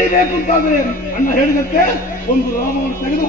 ನಡೀಬೇಕು ಅಂತಾದ್ರೆ ಅಣ್ಣ ಹೇಳಿದಂತೆ ಒಂದು ರಾಮವನ್ನು ತೆಗೆದು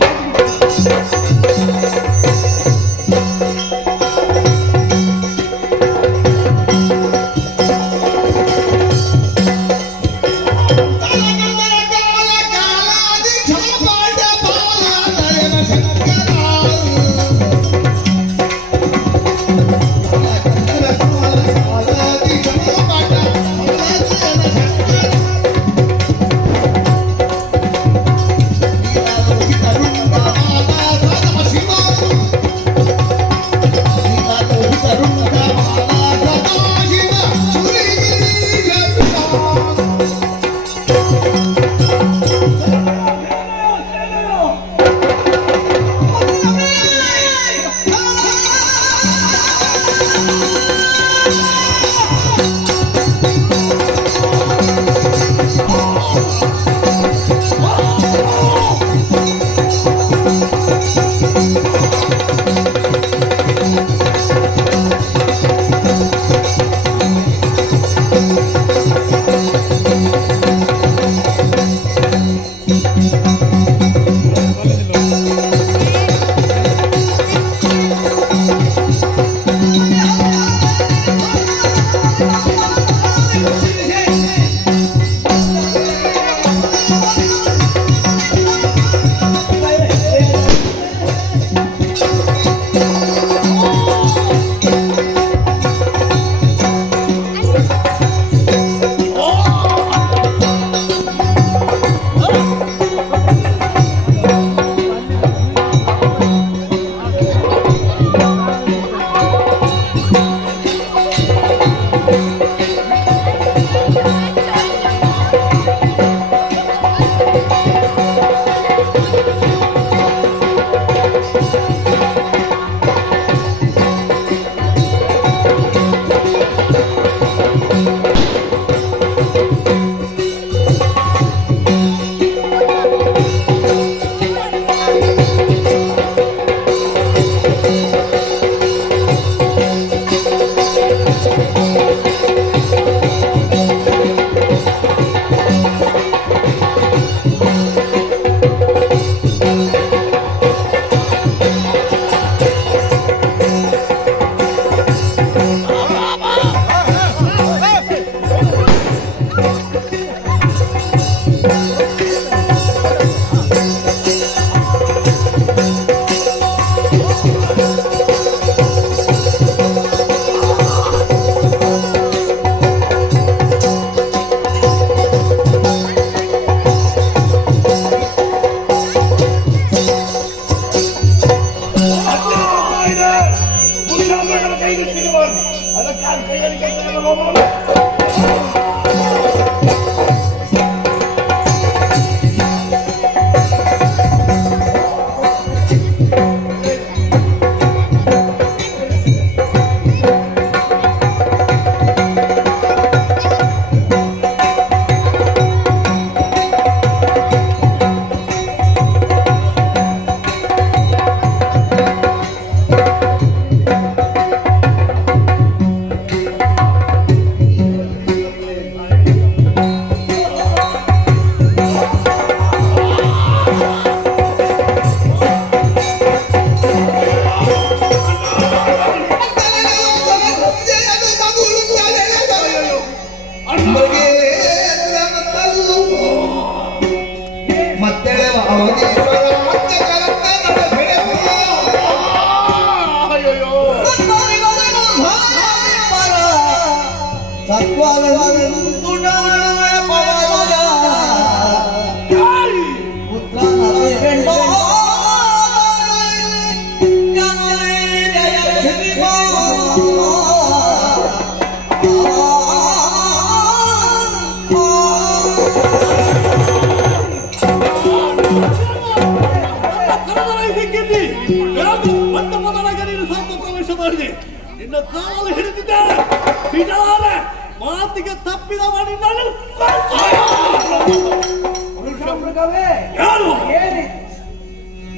ಮಾತಿಗೆ ತಪ್ಪಿದ ಮಾಡಿ ನಾನು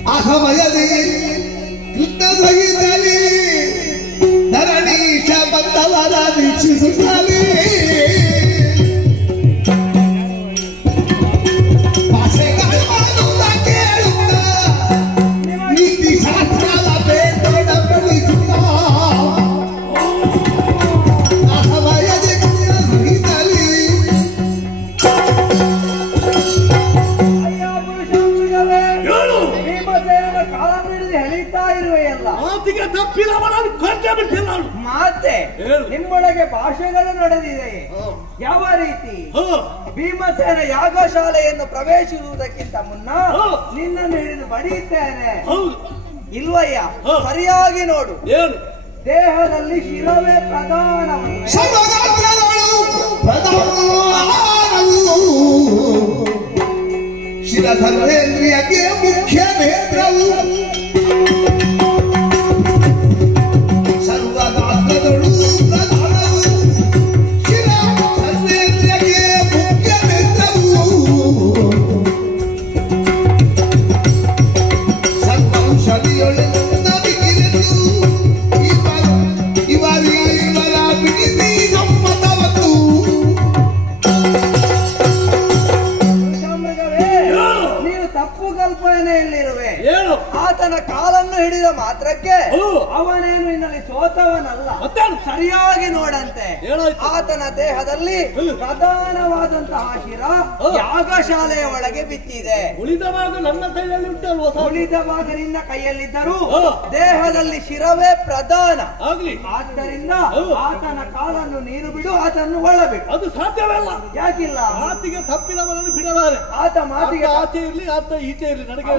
ಆ ಸಮಯದಿ ಯುದ್ಧದಲ್ಲಿ ಧರಣೀಶ ಬಂದವರ ವೀಕ್ಷಿಸುತ್ತಲೇ ತಪ್ಪಿದವನನ್ನು ಕೊಂದೇ ಬಿಡ್ತೀನಿ ನಾನು. ಮಾತೆ ಹೇಳು. ನಿಮ್ಮೊಳಗೆ ಭಾಷೆಗಳು ನಡೆದಿದೆ. ಯಾವ ರೀತಿ ಭೀಮಸೇನ ಯಾಗಶಾಲೆಯನ್ನು ಪ್ರವೇಶಿಸುವುದಕ್ಕಿಂತ ಮುನ್ನ ನಿನ್ನನ್ನು ಹಿಡಿದು ಬಡಿಯುತ್ತೇನೆ. ಹೌದು ಇಲ್ವಯ್ಯ? ಸರಿಯಾಗಿ ನೋಡು. ಏನು ದೇಹದಲ್ಲಿ ಶಿರವೇ ಪ್ರಧಾನವಲ್ಲ. ಶಿರಸರ್ವೇಂದ್ರಿಯಕ್ಕೆ ಮುಖ್ಯ ನೇತ್ರವು ಸರ್ವಗಾತ್ರದಳು ಪ್ರಧಾನವು. ಶಿರ ಸರ್ವೇಂದ್ರಿಯಕ್ಕೆ ಮುಖ್ಯ ನೇತ್ರವು ಸರ್ವಂಶದಿಯೊಳೆಂದ ಬಿಗಿಲೆಂದು ಇವರ ಬಿಗಿದಿ ಗಮ್ಮತವತ್ತು. ನೀನು ತಪ್ಪು ಕಲ್ಪನೆಯಲ್ಲಿರುವೆ. ಏನು ಆತನ ಕಾಲನ್ನು ಹಿಡಿದ ಮಾತ್ರಕ್ಕೆ ಅವನೇನು ಇನ್ನಲ್ಲಿ ಸೋತವನಲ್ಲ. ಸರಿಯಾಗಿ ನೋಡಂತೆ. ಆತನ ದೇಹದಲ್ಲಿ ಪ್ರಧಾನವಾದಂತಹ ಶಿರ ಯಾಗಶಾಲೆಯ ಒಳಗೆ ಬಿತ್ತಿದೆ. ಉಳಿದ ಭಾಗ ನನ್ನ ಕೈಯಲ್ಲಿ ಉಂಟಲ್ವ? ಉಳಿದ ಭಾಗ ನಿನ್ನ ಕೈಯಲ್ಲಿದ್ದರೂ ದೇಹದಲ್ಲಿ ಶಿರವೇ ಪ್ರಧಾನ ಆಗ್ಲಿ. ಆದ್ದರಿಂದ ಆತನ ಕಾಲನ್ನು ನೀರು ಬಿಡು, ಆತನ್ನು ಒಳಬಿಡು. ಅದು ಸಾಧ್ಯವಲ್ಲ. ಯಾಕಿಲ್ಲ? ಮಾತಿಗೆ ತಪ್ಪಿದವನನ್ನು ಬಿಡಬಾರೆ. ಆತ ಮಾತಿಗೆ ಆಚೆ ಇರ್ಲಿ ಆತ ಈಚೆ ಇರ್ಲಿ ನನಗೆ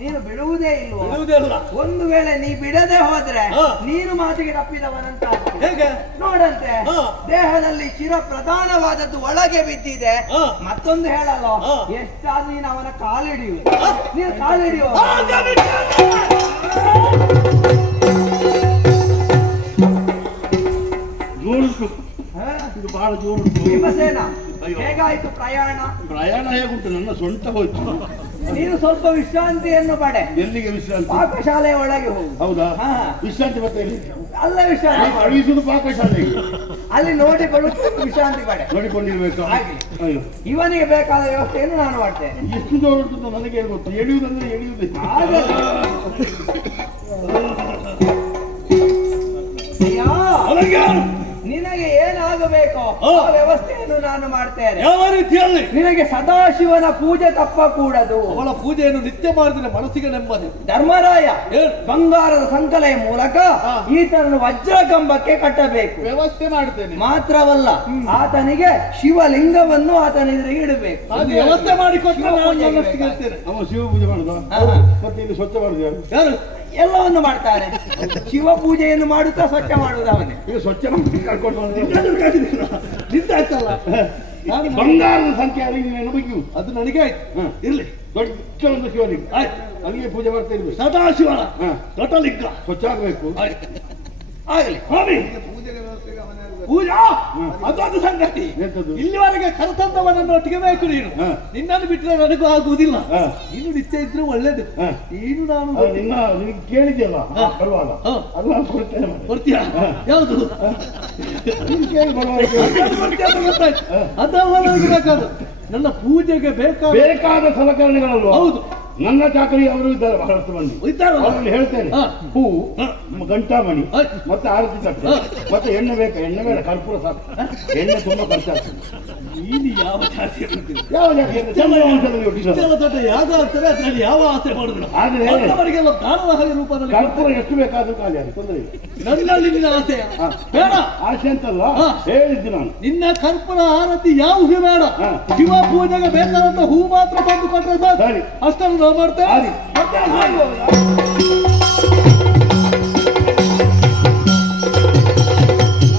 ನೀನು ಬಿಡುವುದೇ ಇಲ್ವೋ? ಬಿಡುವುದಿಲ್ಲ. ಒಂದು ವೇಳೆ ನೀ ಬಿಡದೆ ಹೋದ್ರೆ ನೀನು ಮಾತಿಗೆ ತಪ್ಪಿದವನಂತ ಹೇಗೆ ನೋಡಂತೆ. ದೇಹದಲ್ಲಿ ಚಿರ ಪ್ರಧಾನವಾದದ್ದು ಒಳಗೆ ಬಿದ್ದಿದೆ. ಮತ್ತೊಂದು ಹೇಳಲ್ಲ, ಎಷ್ಟಾದ ನೀನು ಅವನ ಕಾಲಿಡಿಯು, ನೀನು ಕಾಲಿಡಿಯೋ. ಜೋಡಿಸ್ಬೇಕು. ಇದು ಬಹಳ ಜೋರು. ಭೀಮಸೇನ, ಹೇಗಾಯ್ತು ಪ್ರಯಾಣ? ಪ್ರಯಾಣ ಹೇಗುಂಟು? ನನ್ನ ಸೊಂಟ ಹೋಯ್ತು. ನೀನು ಸ್ವಲ್ಪ ವಿಶ್ರಾಂತಿಯನ್ನು ಪಡೆ. ಎಲ್ಲಿಗೆ ವಿಶ್ರಾಂತಿ? ಪಾಕಶಾಲೆಯ ಒಳಗೆ ಹೋಗು. ಹೌದಾ? ವಿಶ್ರಾಂತಿ ಮತ್ತೆ ಅಲ್ಲ ವಿಶ್ರಾಂತಿ ಕಳುಹಿಸುದು ಪಾಕಶಾಲೆಗೆ. ಅಲ್ಲಿ ನೋಡಿಕೊಳ್ಳು, ವಿಶ್ರಾಂತಿ ಪಡೆ. ನೋಡಿಕೊಂಡಿರ್ಬೇಕು. ಅಯ್ಯೋ, ಇವನಿಗೆ ಬೇಕಾದ ವ್ಯವಸ್ಥೆಯನ್ನು ನಾನು ಮಾಡ್ತೇನೆ. ಎಷ್ಟು ಜೋರು ಉಂಟು ನನಗೆ ಗೊತ್ತು. ಎಳೆಯುವುದಂದ್ರೆ ಎಳೆಯುವುದೇ. ನಿನಗೆ ಏನಾಗಬೇಕೋ ಆ ವ್ಯವಸ್ಥೆಯನ್ನು ನಾನು ಮಾಡ್ತೇನೆ. ಯಾವ ರೀತಿಯಲ್ಲಿ? ನಿನಗೆ ಸದಾಶಿವನ ಪೂಜೆ ತಪ್ಪ ಕೂಡದು. ಅವಳ ಪೂಜೆಯನ್ನು ನಿತ್ಯ ಮಾಡಿದ್ರೆ ಮನಸ್ಸಿಗೆ ನೆಮ್ಮದಿ. ಧರ್ಮರಾಯ ಬಂಗಾರದ ಸಂಕಲೆಯ ಮೂಲಕ ಈತನನ್ನು ವಜ್ರಕಂಬಕ್ಕೆ ಕಟ್ಟಬೇಕು. ವ್ಯವಸ್ಥೆ ಮಾಡ್ತೇನೆ. ಮಾತ್ರವಲ್ಲ, ಆತನಿಗೆ ಶಿವಲಿಂಗವನ್ನು ಆತನೆದುರಿಗೆ ಇಡಬೇಕು. ಅದು ವ್ಯವಸ್ಥೆ ಮಾಡಿಕೊಟ್ಟರೆ ಅವ ಶಿವ ಪೂಜೆ ಮಾಡುದ? ಮತ್ತೆ ಇಲ್ಲಿ ಸ್ವಚ್ಛ ಮಾಡುದು ಯಾರು? ಎಲ್ಲವನ್ನು ಮಾಡ್ತಾರೆ. ಶಿವ ಪೂಜೆಯನ್ನು ಮಾಡುತ್ತಾ ಸ್ವಚ್ಛ ಮಾಡುವುದು ಅವನೇ. ಈಗ ಸ್ವಚ್ಛ ಕರ್ಕೊಂಡು ನಿಂತಾಯ್ತಲ್ಲ. ಬಂಗಾರದ ಸಂಖ್ಯೆ ನಮಗೆ ಅದು ನನಗೆ ಆಯ್ತು. ಇರ್ಲಿ, ದೊಡ್ಡ ಒಂದು ಶಿವಲಿಂಗ ಆಯ್ತು, ಅಲ್ಲಿಗೆ ಪೂಜೆ ಮಾಡ್ತಾ ಇರ್ಬೇಕು. ಸದಾಶಿವನ ದೊಡ್ಡ ಲಿಂಗ ಸ್ವಚ್ಛ ಆಗಬೇಕು. ಆಗಲಿ ಪೂಜಾ ಅದೊಂದು ಸಂಗತಿ. ಇಲ್ಲಿವರೆಗೆ ಕರ್ತಂದವನನ್ನು ಒಟ್ಟಿಗೆ ಬೇಕು. ನೀನು ನಿನ್ನನ್ನು ಬಿಟ್ಟರೆ ನನಗೂ ಆಗುವುದಿಲ್ಲ. ನೀನು ನಿತ್ಯ ಇದ್ರೆ ಒಳ್ಳೇದು. ನೀನು ನಾನು ನಿನಗೆ ಕೇಳಿದ್ಯಲ್ಲ ಬರುವಾಗ ಅದು ನಾನು ಕೊಡ್ತೇನೆ. ಕೊಡ್ತೀಯಾ? ಯಾವುದು ಕೇಳಿ ಗೊತ್ತಾಯ್ತು. ಅದಲ್ಲ ನನ್ನ ಪೂಜೆಗೆ ಬೇಕಾದ ಸಲಕರಣೆಗಳಲ್ವ? ಹೌದು. ನನ್ನ ಚಾಕರಿ ಅವರು ಇದ್ದಾರೆ, ಬಹಳಷ್ಟು ಮಂದಿ ಅವರಲ್ಲಿ ಹೇಳ್ತೇನೆ. ಹೂ, ಗಂಟಾಮಣಿ, ಮತ್ತೆ ಆರತಿ ತಟ್ಟೆ, ಮತ್ತೆ ಎಣ್ಣೆ ಬೇಕಾ? ಎಣ್ಣೆ ಬೇಡ, ಕರ್ಪೂರ ಸಾಕು. ಎಣ್ಣೆ ತುಂಬಾ ಖರ್ಚಾಗ್ತದೆ. ನೀನು ಯಾವ ಜಾತಿ ಯಾವ ಜಾತಿ ಯಾವ್ದು ಆಗ್ತದೆ ಅದರಲ್ಲಿ ಯಾವ ಆಸೆ ಮಾಡುದಿಲ್ಲ. ಆದ್ರೆ ಅವರಿಗೆಲ್ಲ ದಾನದ ಹಾಗೆ ರೂಪದಲ್ಲಿ ಕರ್ಪೂರ ಎಷ್ಟು ಬೇಕಾದ್ರೂ ಖಾಲಿ ಆಗಿ ತೊಂದರೆ ಇಲ್ಲ. ನನ್ನಲ್ಲಿ ನಿನ್ನ ಆಸೆ ಬೇಡ. ಆಸೆ ಅಂತಲ್ಲ ಹೇಳಿದ್ದು ನಾನು. ನಿನ್ನ ಕರ್ಪೂರ ಆರತಿ ಯಾವುದು ಬೇಡ. ಶಿವ ಪೂಜೆಗೆ ಬೇಕಾದಂತ ಹೂ ಮಾತ್ರ ತಂದು ಕೊಟ್ಟರೆ ಸಾಕು. ಅಷ್ಟನ್ನು ನಾವು ಮಾಡ್ತೇವೆ.